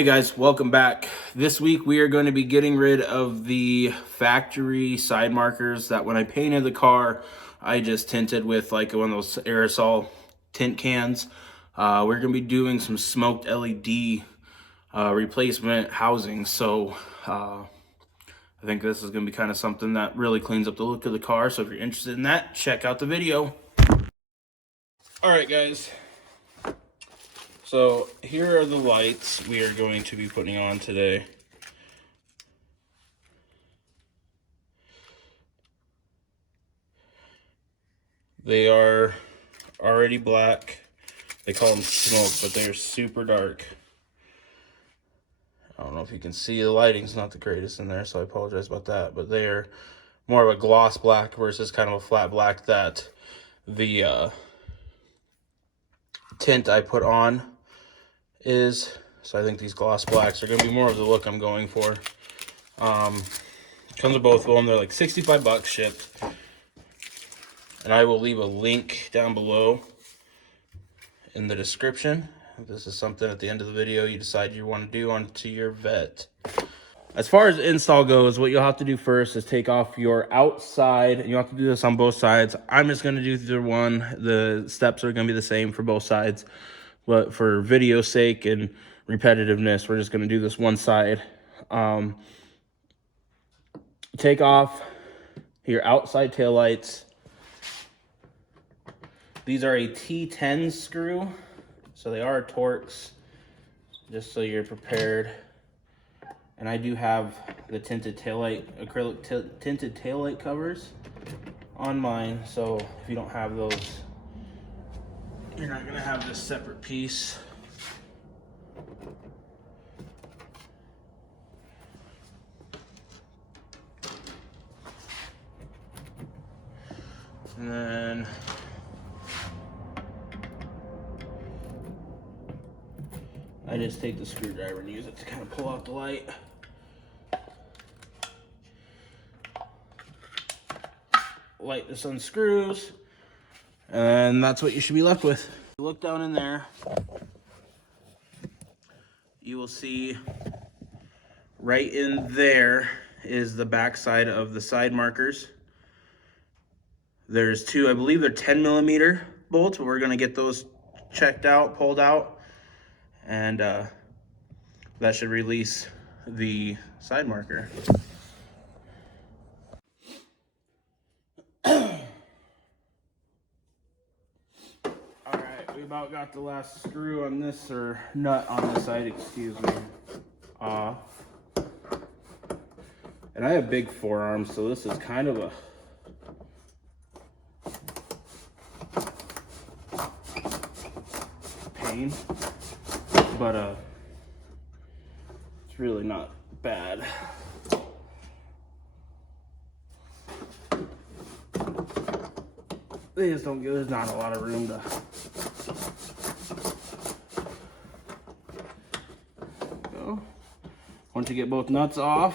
Hey guys, welcome back. This week we are going to be getting rid of the factory side markers that when I painted the car, I just tinted with like one of those aerosol tint cans. We're going to be doing some smoked LED replacement housing. So I think this is going to be kind of something that really cleans up the look of the car. So if you're interested in that, check out the video. All right, guys. So here are the lights we are going to be putting on today. They are already black. They call them smoke, but they are super dark. I don't know if you can see, the lighting's not the greatest in there, so I apologize about that. But they are more of a gloss black versus kind of a flat black that the tint I put on is. So I think these gloss blacks are going to be more of the look I'm going for. Comes with both of them. They're like 65 bucks shipped. And I will leave a link down below in the description. If this is something at the end of the video you decide you want to do onto your Vette. As far as install goes, what you'll have to do first is take off your outside. You have to do this on both sides. I'm just going to do either one. The steps are going to be the same for both sides. But for video's sake and repetitiveness, we're just going to do this one side. Take off your outside taillights. These are a T10 screw, so they are Torx, just so you're prepared. And I do have the tinted taillight, acrylic tinted taillight covers on mine, so if you don't have those, you're not gonna have this separate piece. And then I just take the screwdriver and use it to kind of pull out the light. Light this unscrews, and that's what you should be left with. Look down in there, you will see right in there is the back side of the side markers. There's two, I believe they're 10mm bolts, but we're gonna get those checked out, pulled out, and that should release the side marker. Alright, we about got the last screw on this, or nut on this side, excuse me, off. And I have big forearms, so this is kind of a pain, but it's really not bad. They just don't give, there's not a lot of room to go. Once you get both nuts off,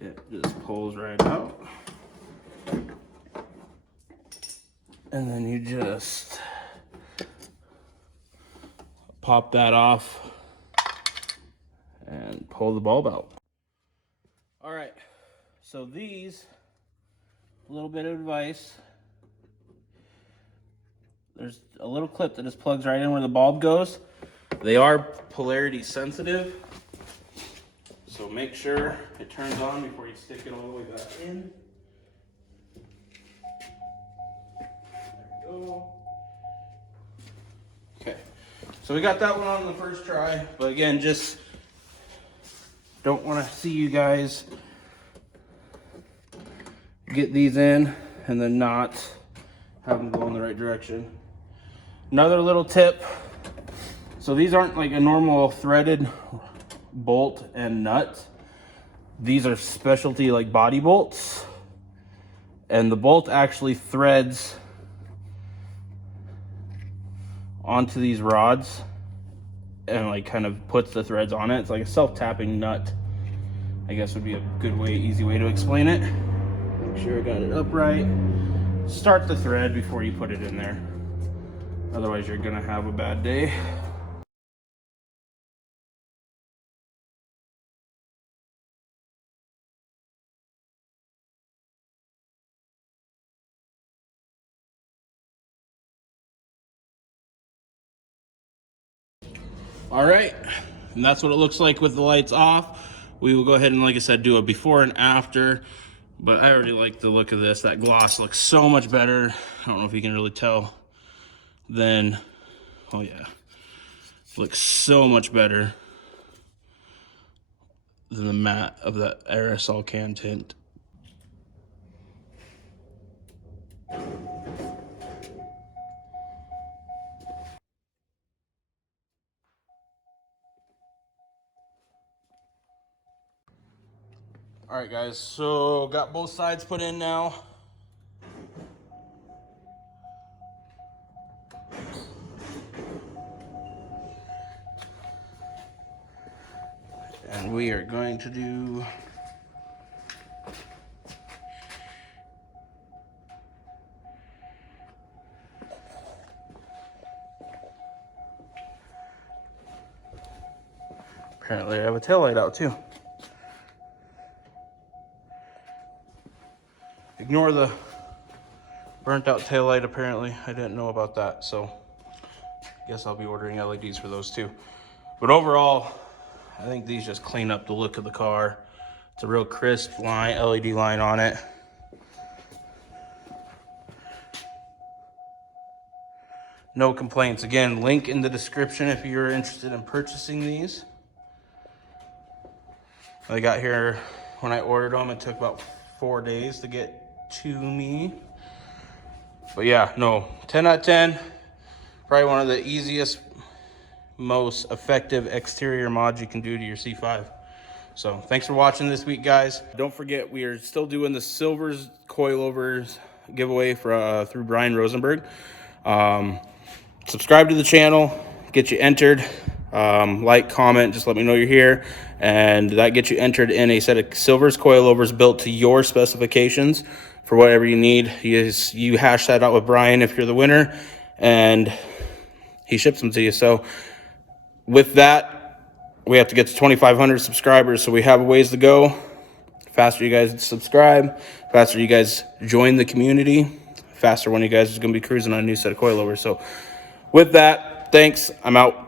it just pulls right out. And then you just pop that off and pull the bulb out. All right, so these, a little bit of advice. There's a little clip that just plugs right in where the bulb goes. They are polarity sensitive, so make sure it turns on before you stick it all the way back in. There we go. Okay, so we got that one on the first try, but again, just don't want to see you guys get these in and then not have them go in the right direction. Another little tip, so these aren't like a normal threaded bolt and nut. These are specialty like body bolts, and the bolt actually threads onto these rods and like kind of puts the threads on it. It's like a self-tapping nut, I guess would be a good way, easy way to explain it. Make sure I got it upright. Start the thread before you put it in there. Otherwise you're gonna have a bad day. All right, and that's what it looks like with the lights off. We will go ahead and, like I said, do a before and after, but I already like the look of this. That gloss looks so much better. I don't know if you can really tell. Then, oh yeah, looks so much better than the matte of that aerosol can tint. All right, guys, so got both sides put in now. And we are going to do apparently I have a taillight out too. Ignore the burnt out taillight, apparently. I didn't know about that, so I guess I'll be ordering LEDs for those too. But overall, I think these just clean up the look of the car. It's a real crisp line, LED line on it. No complaints. Again, link in the description if you're interested in purchasing these. I got here when I ordered them. It took about 4 days to get to me. But yeah, no, 10 out of 10. Probably one of the easiest, most effective exterior mods you can do to your C5. So thanks for watching this week, guys. Don't forget, we are still doing the silvers coilovers giveaway for through Brian Rosenberg. Subscribe to the channel, get you entered. Like, comment, just let me know you're here, and that gets you entered in a set of silvers coilovers built to your specifications for whatever you need. You hash that out with Brian if you're the winner, and he ships them to you. So with that, we have to get to 2,500 subscribers, so we have a ways to go. Faster you guys subscribe, faster you guys join the community, faster one of you guys is going to be cruising on a new set of coilovers. So with that, thanks. I'm out.